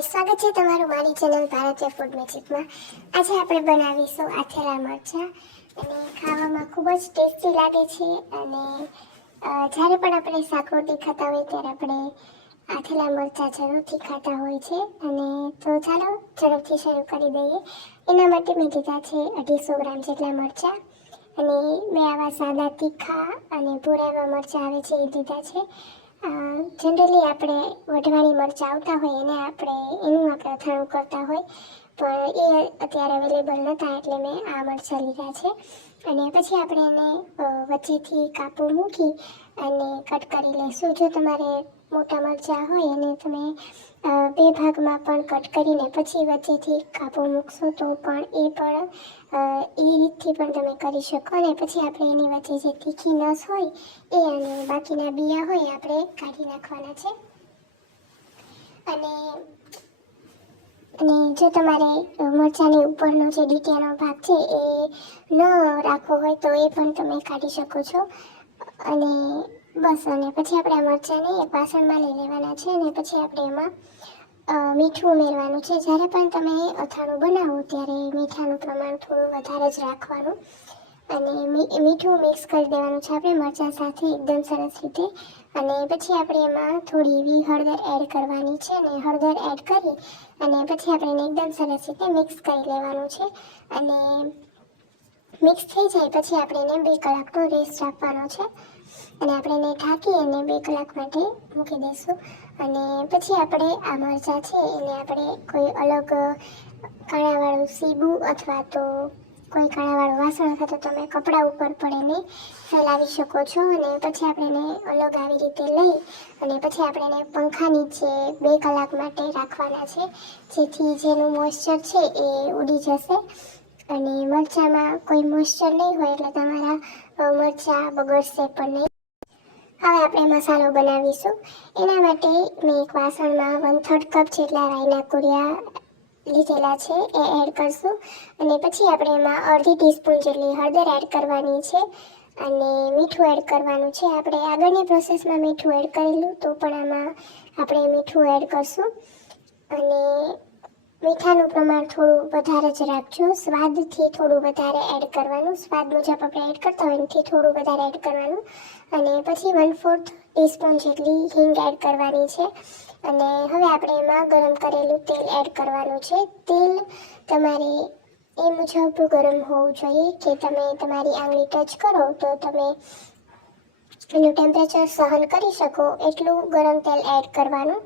હાય, સ્વાગત છે તમારું મારી ચેનલ ભારતીય ફૂડ મેજિકમાં. આજે આપણે બનાવીશું આથેલા મરચાં અને ખાવામાં ખૂબ જ ટેસ્ટી લાગે છે. અને જ્યારે પણ આપણે શાક રોટી ખાતા હોય ત્યારે આપણે આથેલા મરચાં જરૂરથી ખાતા હોય છે. અને તો ચાલો ઝડપથી શરૂ કરી દઈએ. એના માટે મેં લીધા છે 250 ગ્રામ જેટલા મરચાં, અને મેં આવા સાદા તીખા અને ભૂરા એવા મરચાં આવે છે એ લીધા છે. જનરલી આપણે વઢવાણી મરચાં આવતા હોય એનું આપણે અથાણું કરતા હોય, પણ એ અત્યારે અવેલેબલ નહોતા એટલે મેં આ મરચાં લીધા છે. અને પછી આપણે એને વચ્ચેથી કાપું મૂકી અને કટ કરી લઈશું. જો તમારે મોટા મરચાં હોય અને તમે બે ભાગમાં પણ કટ કરીને પછી વચ્ચેથી કાપું મૂકશો તો પણ એ રીતથી પણ તમે કરી શકો. અને પછી આપણે એની વચ્ચે જે તીખી નસ હોય એ અને બાકીના બિયા હોય આપણે કાઢી નાખવાના છે. અને જો તમારે મરચાંની ઉપરનો જે ડીટીયાનો ભાગ છે એ ન રાખવો હોય તો એ પણ તમે કાઢી શકો છો. અને બસ, અને પછી આપણે આ મરચાંને એક વાસણમાં લઈ લેવાના છે. અને પછી આપણે એમાં મીઠું ઉમેરવાનું છે. જ્યારે પણ તમે અથાણું બનાવો ત્યારે મીઠાનું પ્રમાણ થોડું વધારે જ રાખવાનું. અને મીઠું મિક્સ કરી દેવાનું છે આપણે મરચાં સાથે એકદમ સરસ રીતે. અને પછી આપણે એમાં થોડી એવી હળદર એડ કરવાની છે. અને હળદર એડ કરી અને પછી આપણે એને એકદમ સરસ રીતે મિક્સ કરી લેવાનું છે. અને મિક્સ થઈ જાય પછી આપણે એને 2 કલાકનો રેસ્ટ આપવાનો છે. અને આપણે એને ઢાંકી અને 2 કલાક માટે મૂકી દઈશું. અને પછી આપણે આ મરચાં છે એને આપણે કોઈ અલગ કાણાવાળું સીબું અથવા તો કોઈ કાણાવાળું વાસણ અથવા તો તમે કપડા ઉપર પણ એને ફેલાવી શકો છો. અને પછી આપણે એને અલગ આવી રીતે લઈ અને પછી આપણે એને પંખા નીચે 2 કલાક માટે રાખવાના છે, જેથી જેનું મોઇસ્ચર છે એ ઉડી જશે. અને મરચાંમાં કોઈ મોઇસ્ચર નહીં હોય એટલે તમારા મરચાં બગડશે પણ નહીં. હવે આપણે મસાલો બનાવીશું. એના માટે મેં એક વાસણમાં 1/3 કપ જેટલા રાઈના કુરિયા લીધેલા છે એ એડ કરશું. અને પછી આપણે એમાં અડધી ટીસ્પૂન જેટલી હળદર એડ કરવાની છે. અને મીઠું એડ કરવાનું છે. આપણે આગળની પ્રોસેસમાં મીઠું એડ કરેલું તો પણ આમાં આપણે મીઠું એડ કરશું. અને મીઠાનું પ્રમાણ થોડું વધારે જ રાખજો. સ્વાદથી થોડું વધારે એડ કરવાનું. સ્વાદ મુજબ આપણે એડ કરતા હોય એનાથી થોડું વધારે એડ કરવાનું. અને પછી 1/4 ટીસ્પૂન જેટલી હિંગ એડ કરવાની છે. અને હવે આપણે એમાં ગરમ કરેલું તેલ એડ કરવાનું છે. તેલ તમારે એ મુજબ ગરમ હોવું જોઈએ કે તમે તમારી આંગળી ટચ કરો તો તમે એનું ટેમ્પરેચર સહન કરી શકો એટલું ગરમ તેલ એડ કરવાનું.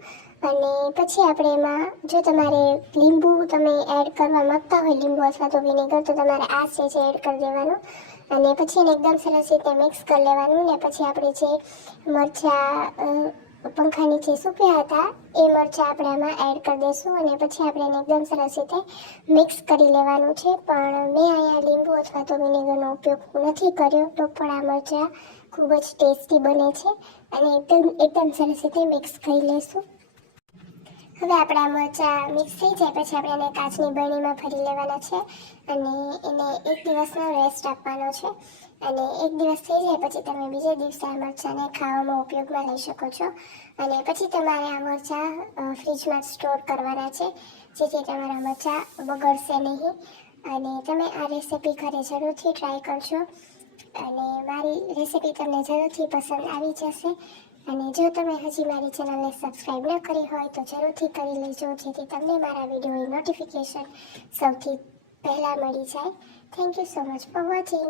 અને પછી આપણે એમાં જો તમારે લીંબુ તમે એડ કરવા માંગતા હોય, લીંબુ અથવા તો વિનેગર, તો તમારે આ સ્ટેજે એડ કરી દેવાનું. અને પછી એને એકદમ સરસ રીતે મિક્સ કરી લેવાનું. ને પછી આપણે જે મરચાં પંખા નીચે સૂક્યા હતા એ મરચાં આપણે આમાં એડ કરી દઈશું. અને પછી આપણે એને એકદમ સરસ રીતે મિક્સ કરી લેવાનું છે. પણ મેં અહીંયા લીંબુ અથવા તો વિનેગરનો ઉપયોગ નથી કર્યો તો પણ આ મરચાં ખૂબ જ ટેસ્ટી બને છે. અને એકદમ સરસ રીતે મિક્સ કરી લઈશું. હવે આપણા મરચાં મિક્સ થઈ જાય પછી આપણે એને કાચની બરણીમાં ભરી લેવાના છે. અને એને 1 દિવસનો રેસ્ટ આપવાનો છે. અને 1 દિવસ થઈ જાય પછી તમે બીજે દિવસે આ મરચાંને ખાવામાં ઉપયોગમાં લઈ શકો છો. અને પછી તમારે આ મરચાં ફ્રીજમાં સ્ટોર કરવાના છે, જેથી તમારા મરચાં બગડશે નહીં. અને તમે આ રેસીપી ઘરે જરૂરથી ટ્રાય કરજો. અને મારી રેસીપી તમને જરૂરથી પસંદ આવી જશે. અને જો તમે હજી મારી ચેનલને સબસ્ક્રાઈબ ન કરી હોય તો જરૂરથી કરી લેજો, જેથી તમને મારા વિડીયોની નોટિફિકેશન સૌથી પહેલાં મળી જાય. Thank you so much for watching.